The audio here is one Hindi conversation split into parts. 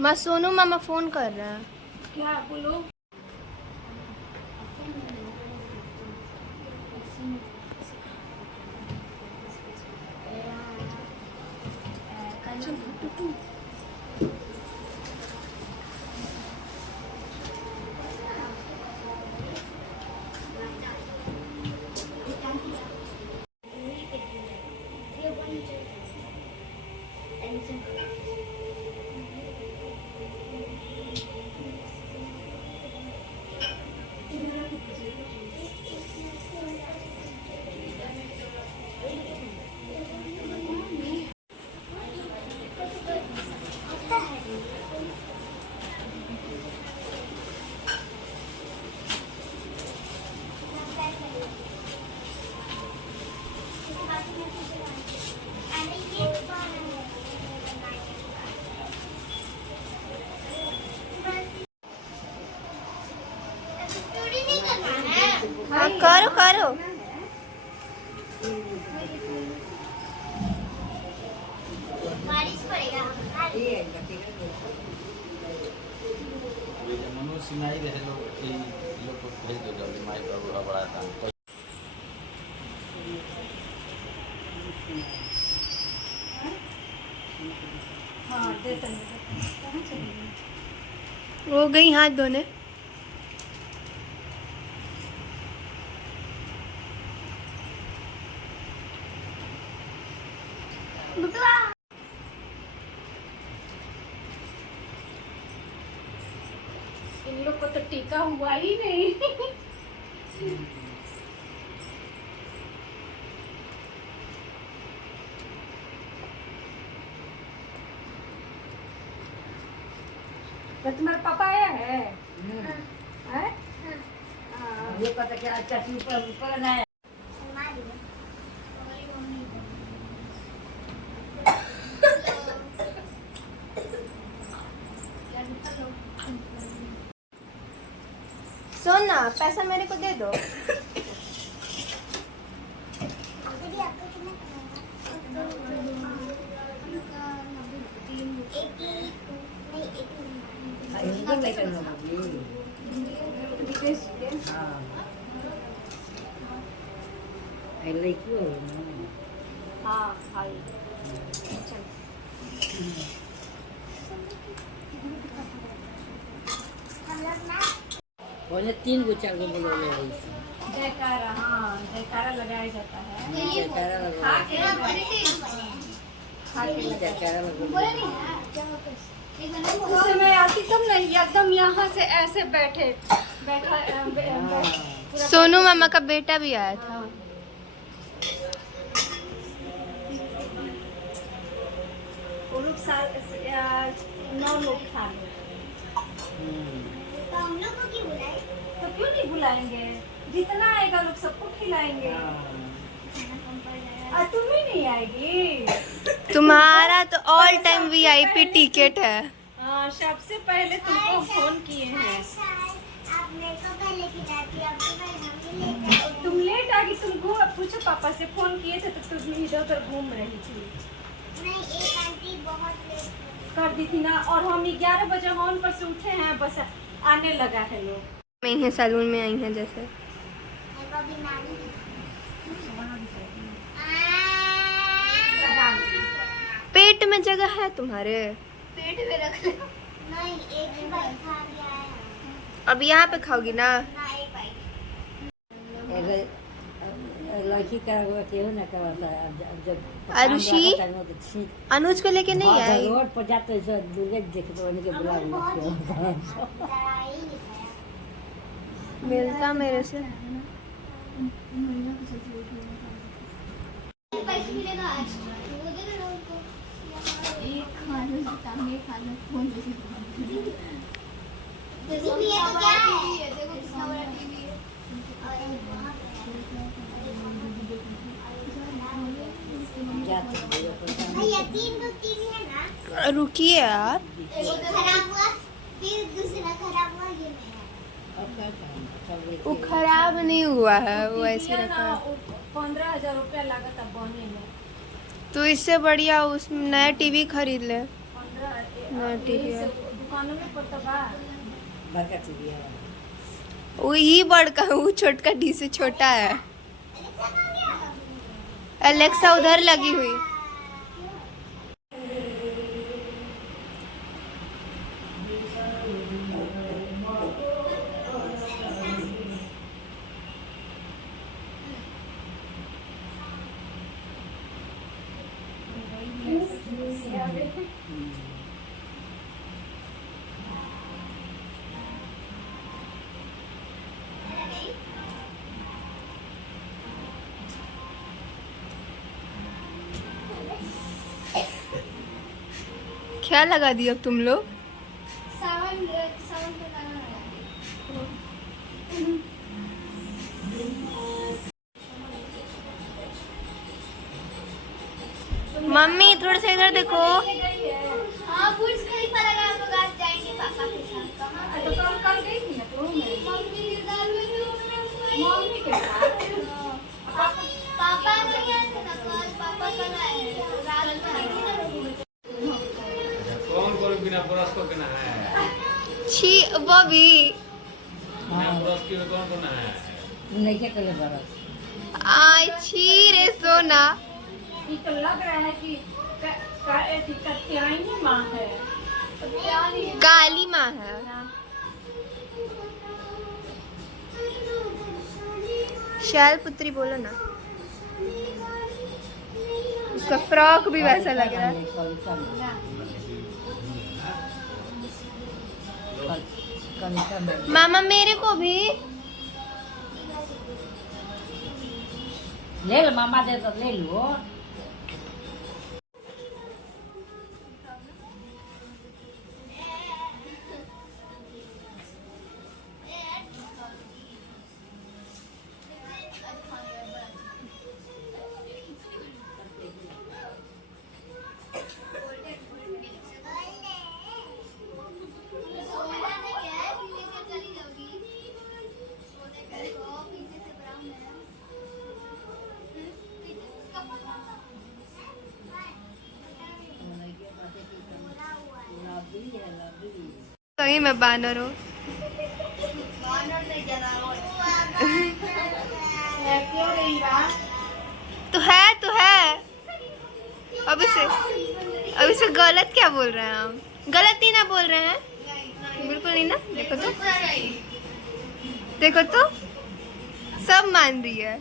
माँ सोनू मामा फोन कर रहा है। क्या बोलो? हाँ करो करो। बारिश पड़ेगा। मनोज सिन्हा ही रहे लोग लोग को भेज दो जल्दी माई बाबू बड़ा था। हाँ देते वो गई हाथ धोने। इन लोग को तो टीका हुआ ही नहीं। तो तुम्हारा पापा आया है? हैं? हाँ। ये पता क्या चाची ऊपर ऊपर ना है। सोना पैसा मेरे को दे दो। हिंदी में करना होगी। हाँ। ऐले क्यों? हाँ हाय। बोले 3 गो 4 गो बोले है। जयकारा, हाँ जयकारा लगाया जाता है। जयकारा लगा। जयकारा लगा। उस समय आती तब नहीं, एकदम यहाँ से ऐसे बैठे सोनू मामा का बेटा भी आया था। वो लोग 9 लोग था। तो हम लोग को क्यों बुलाए? तो क्यों नहीं बुलाएंगे? जितना आएगा लोग सबको खिलाएंगे। तुम ही नहीं आएगी? तुम्हारा तो ऑल टाइम वीआईपी टिकट है। हाँ सबसे पहले तुमको फोन किए हैं। आप मेरे को पहले खिलाती, अब तो मैं हम ही लेट आए। तुम लेट आ गई। तुमको पूछो पापा से, फोन किए थे तो तुम इधर उधर घूम रही थी। नहीं, एक आंटी बहुत लेट कर दी थी ना। और हम 11 बजे हॉर्न पर से उठे हैं, बस आने लगा है लोग। मैं यहाँ सैलून में आई हैं जैसे। अभी नानी पेट में जगह है तुम्हारे? पेट में रख लो। नहीं, एक ही बाइट खा गया है। अब यहाँ पे खाओगी ना? ना एक बाइट। ऐले लड़की का वो क्यों ना करता है? जब आरुषि अनुज को लेके नहीं आई? रोड पर जाते हैं दूल्हे देखे तो उनके बुला मिलता मेरे से। पैसे मिलेगा आज। वो दे दो उनको। एक खाना टांगे खाना फोन टीवी है तो क्या है? देखो कितना बड़ा टीवी है। भैया 3 तो टीवी है ना? रुकिए यार। एक खराब हुआ, फिर दूसरा खराब हुआ, ये नया। वो खराब नहीं हुआ है, वो ऐसे रखा है। 15,000 रुपया लागत अब बने में। तो इससे बढ़िया उस नया टीवी खरीद ले। 15 नया टीवी है दुकानों में पड़ता बा। बड़का टीवी है। वो ही बड़का, वो छोटका डी से छोटा है। एलेक्सा उधर लगी हुई। क्या लगा दी अब तुम लोग? सावन सावन का गाना लगा। मम्मी थोड़ा सा इधर देखो। हाँ बुर्ज खलीफा लगा, हम लोग आज जाएंगे पापा के साथ। कहाँ? तो कल कल गई थी ना तू? मम्मी के साथ मम्मी के साथ? पापा नहीं आए थे ना कल, पापा कल आए हैं। रात में आई थी ना। कौन कौन बिना ब्रश को बिना है? छी बॉबी। बिना ब्रश के कौन कौन है? नहीं क्या करे बरस। आई छी रे सोना। ये तो लग रहा है कि कात्यायनी माँ है। कात्यायनी काली माँ है। शैल पुत्री बोलो ना। उसका फ्रॉक भी वैसा लग रहा है। कनिका में मामा मेरे को भी। ले लो, मामा दे तो ले लो। कहीं मैं बानर हूँ। तो है अब इसे गलत क्या बोल रहे हैं हम? गलत ही ना बोल रहे हैं, बिल्कुल नहीं ना। देखो तो सब मान रही है।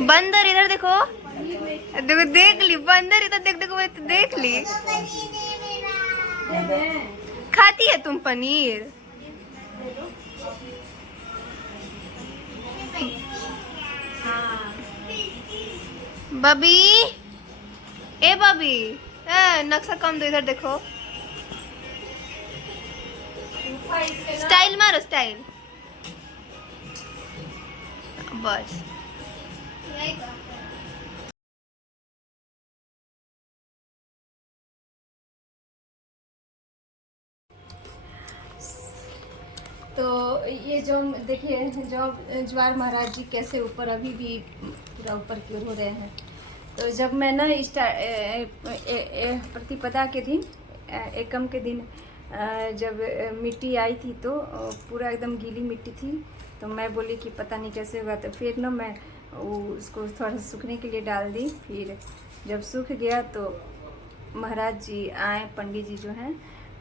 बंदर इधर देखो, देखो देख ली बंदर इधर, देख देखो देख ली। खाती है तुम पनीर? बबी, ए बबी, नक्शा कम दो, इधर देखो। स्टाइल मारो स्टाइल, बस। तो ये जो देखिए जो ज्वार महाराज जी कैसे ऊपर अभी भी पूरा ऊपर की ओर हो रहे हैं। तो जब मैं ना प्रतिपदा के दिन, एकम के दिन जब मिट्टी आई थी तो पूरा एकदम गीली मिट्टी थी। तो मैं बोली कि पता नहीं कैसे होगा, तो फिर ना मैं उसको थोड़ा सा सूखने के लिए डाल दी। फिर जब सूख गया तो महाराज जी आए, पंडित जी जो हैं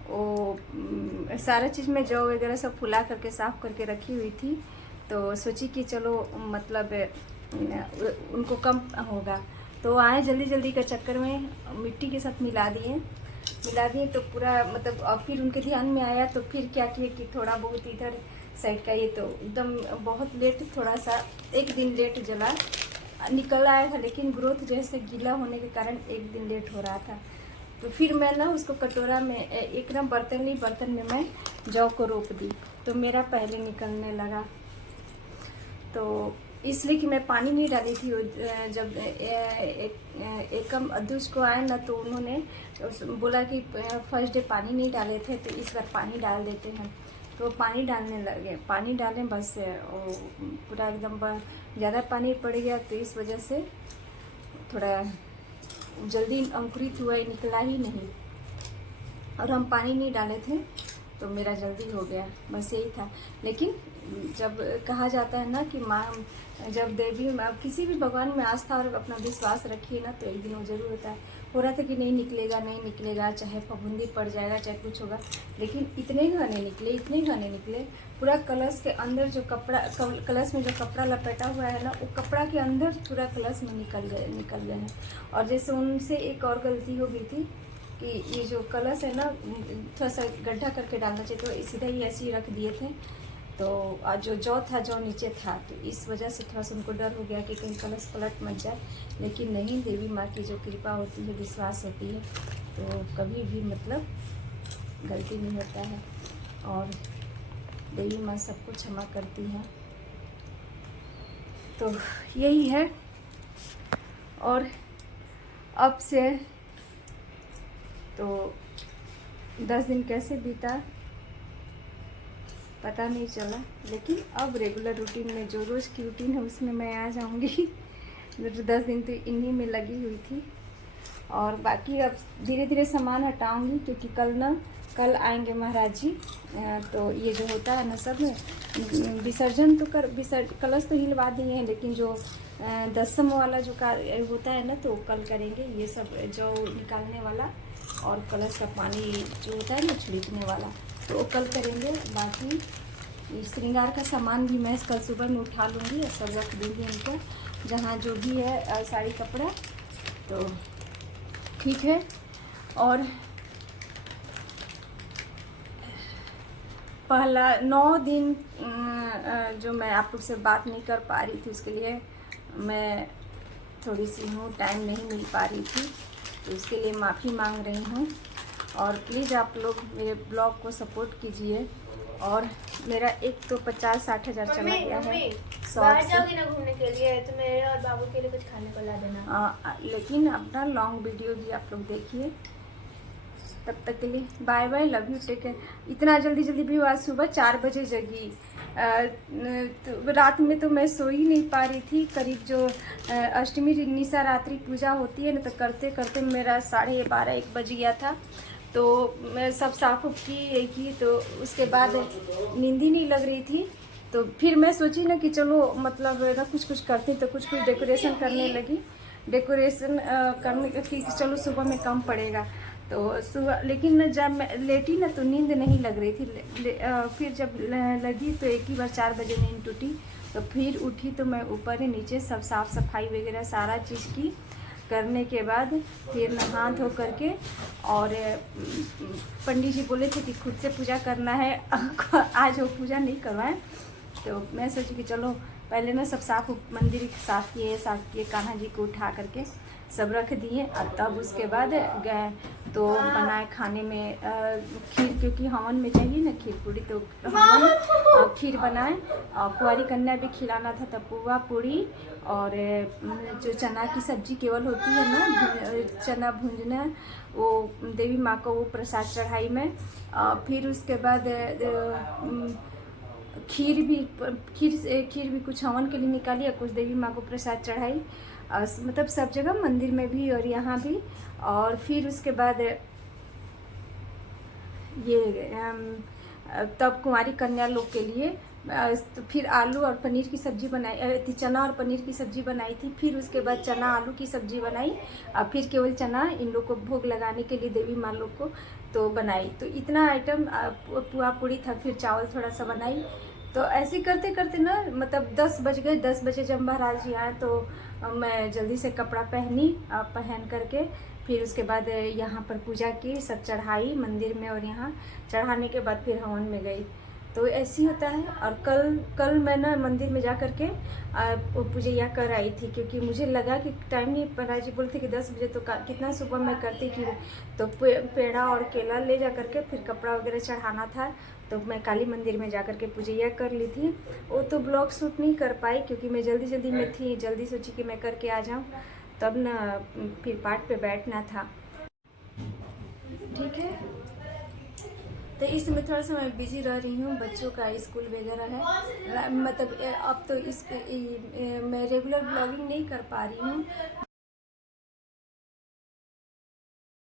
वो सारा चीज़ में जौ वगैरह सब फुला करके साफ करके रखी हुई थी। तो सोची कि चलो मतलब उनको कम होगा, तो आए जल्दी जल्दी के चक्कर में मिट्टी के साथ मिला दिए तो पूरा मतलब। और फिर उनके ध्यान में आया तो फिर क्या किए कि थोड़ा बहुत इधर साइड का ये तो एकदम बहुत लेट, थोड़ा सा एक दिन लेट जला निकल आया था, लेकिन ग्रोथ जैसे गीला होने के कारण एक दिन लेट हो रहा था। तो फिर मैं ना उसको कटोरा में एक ना बर्तन में मैं जौ को रोप दी, तो मेरा पहले निकलने लगा। तो इसलिए कि मैं पानी नहीं डाली थी। जब एकम अद्दूज को आए ना, तो उन्होंने बोला कि फर्स्ट डे पानी नहीं डाले थे, तो इस बार पानी डाल देते हैं। तो पानी डालने लगे, पानी डालें बस पूरा एकदम ज़्यादा पानी पड़ गया, तो इस वजह से थोड़ा जल्दी अंकुरित हुआ, निकला ही नहीं। और हम पानी नहीं डाले थे तो मेरा जल्दी हो गया, बस यही था। लेकिन जब कहा जाता है ना कि माँ, जब देवी किसी भी भगवान में आस्था और अपना विश्वास रखिए ना, तो एक दिन वो जरूर होता है। हो रहा था कि नहीं निकलेगा, नहीं निकलेगा, चाहे फफूंदी पड़ जाएगा, चाहे कुछ होगा, लेकिन इतने घने निकले, इतने घने निकले। पूरा कलश के अंदर जो कपड़ा, कलश में जो कपड़ा लपेटा हुआ है ना, वो कपड़ा के अंदर पूरा कलश में निकल गए हैं। और जैसे उनसे एक और गलती हो गई थी कि ये जो कलश है ना, थोड़ा सा गड्ढा करके डालना चाहिए, तो सीधा ही ऐसे ही रख दिए थे। तो जो जौ था, जौ नीचे था, तो इस वजह से थोड़ा सा उनको डर हो गया कि कहीं कलश पलट मत जाए। लेकिन नहीं, देवी माँ की जो कृपा होती है, विश्वास होती है, तो कभी भी मतलब गलती नहीं होता है। और देवी माँ सबको क्षमा करती है। तो यही है। और अब से तो 10 दिन कैसे बीता पता नहीं चला, लेकिन अब रेगुलर रूटीन में, जो रोज़ की रूटीन है उसमें मैं आ जाऊंगी। 10 दिन तो इन्हीं में लगी हुई थी। और बाकी अब धीरे धीरे सामान हटाऊंगी, क्योंकि कल आएंगे महाराज जी। तो ये जो होता है ना, सब विसर्जन तो कलश तो हिलवा दिए हैं, लेकिन जो दसम वाला जो कार्य होता है ना, तो कल करेंगे। ये सब जो निकालने वाला और कलश का पानी जो होता है ना, छिड़कने वाला, तो वो कल करेंगे। बाकी श्रृंगार का सामान भी मैं कल सुबह में उठा लूँगी और सब रख दूँगी इनको, जहाँ जो भी है साड़ी कपड़ा, तो ठीक है। और पहला 9 दिन जो मैं आप लोग से बात नहीं कर पा रही थी, उसके लिए मैं थोड़ी सी टाइम नहीं मिल पा रही थी, तो उसके लिए माफ़ी मांग रही हूँ। और प्लीज़ आप लोग मेरे ब्लॉग को सपोर्ट कीजिए। और मेरा एक तो 50-60 हज़ार चला गया है। बाहर जाओगी ना घूमने के लिए, तो मेरे और बाबू के लिए कुछ खाने को ला देना। लेकिन अपना लॉन्ग वीडियो भी आप लोग देखिए। तब तक के लिए bye bye, love you, take care. इतना जल्दी भी आज सुबह 4 बजे जगी। तो रात में तो मैं सो ही नहीं पा रही थी। करीब जो अष्टमी निशा रात्रि पूजा होती है ना, तो करते करते मेरा 12:30-1 बज गया था। तो मैं सब साफ की, तो उसके बाद नींद ही नहीं लग रही थी। तो फिर मैं सोची ना कि चलो मतलब ना कुछ करती, तो कुछ डेकोरेशन करने लगी। डेकोरेशन करने की चलो सुबह में कम पड़ेगा, तो सुबह। लेकिन जब मैं लेटी ना, तो नींद नहीं लग रही थी। फिर जब लगी तो एक ही बार 4 बजे नींद टूटी। तो फिर उठी तो मैं ऊपर ही नीचे सब साफ़ सफाई वगैरह सारा चीज़ की। करने के बाद फिर नहा धो करके, और पंडित जी बोले थे कि खुद से पूजा करना है, आज वो पूजा नहीं करवाएं। तो मैं सोची कि चलो पहले ना सब मंदिर साफ़ किए, कान्हा जी को उठा करके सब रख दिए। और तब उसके बाद गए तो बनाए खाने में खीर, क्योंकि हवन में चाहिए ना खीर पूड़ी, तो हवन खीर बनाए। और कुंवारी कन्या भी खिलाना था, तो पुआ पूड़ी और जो चना की सब्जी केवल होती है ना, चना भूंजना, वो देवी माँ को वो प्रसाद चढ़ाई में। फिर उसके बाद खीर भी कुछ हवन के लिए निकाली और कुछ देवी माँ को प्रसाद चढ़ाई। मतलब सब जगह, मंदिर में भी और यहाँ भी। और फिर उसके बाद ये तब कुंवारी कन्या लोग के लिए तो फिर आलू और पनीर की सब्जी बनाई, चना और पनीर की सब्जी बनाई थी। फिर उसके बाद चना आलू की सब्जी बनाई, और फिर केवल चना इन लोग को भोग लगाने के लिए देवी माँ लोग को तो बनाई। तो इतना आइटम पुआ पूड़ी था। फिर चावल थोड़ा सा बनाई। तो ऐसे करते करते ना मतलब 10 बज गए। 10 बजे जब महाराज जी आए तो मैं जल्दी से कपड़ा पहन करके फिर उसके बाद यहाँ पर पूजा की, सब चढ़ाई मंदिर में, और यहाँ चढ़ाने के बाद फिर हवन में गई। तो ऐसे ही होता है। और कल मैं ना मंदिर में जा कर के पूजा कर आई थी, क्योंकि मुझे लगा कि टाइम नहीं। महाराज जी बोलते कि 10 बजे, तो कितना सुबह मैं करती थी। तो पेड़ा और केला ले जा करके फिर कपड़ा वगैरह चढ़ाना था, तो मैं काली मंदिर में जाकर के पूजैया कर ली थी। वो तो ब्लॉग शूट नहीं कर पाई क्योंकि मैं जल्दी में थी, जल्दी सोची कि मैं करके आ जाऊँ, तब ना फिर पाठ पे बैठना था। ठीक है, तो इस समय थोड़ा सा मैं बिजी रह रही हूँ, बच्चों का स्कूल वगैरह है, मतलब अब तो इस पे मैं रेगुलर ब्लॉगिंग नहीं कर पा रही हूँ।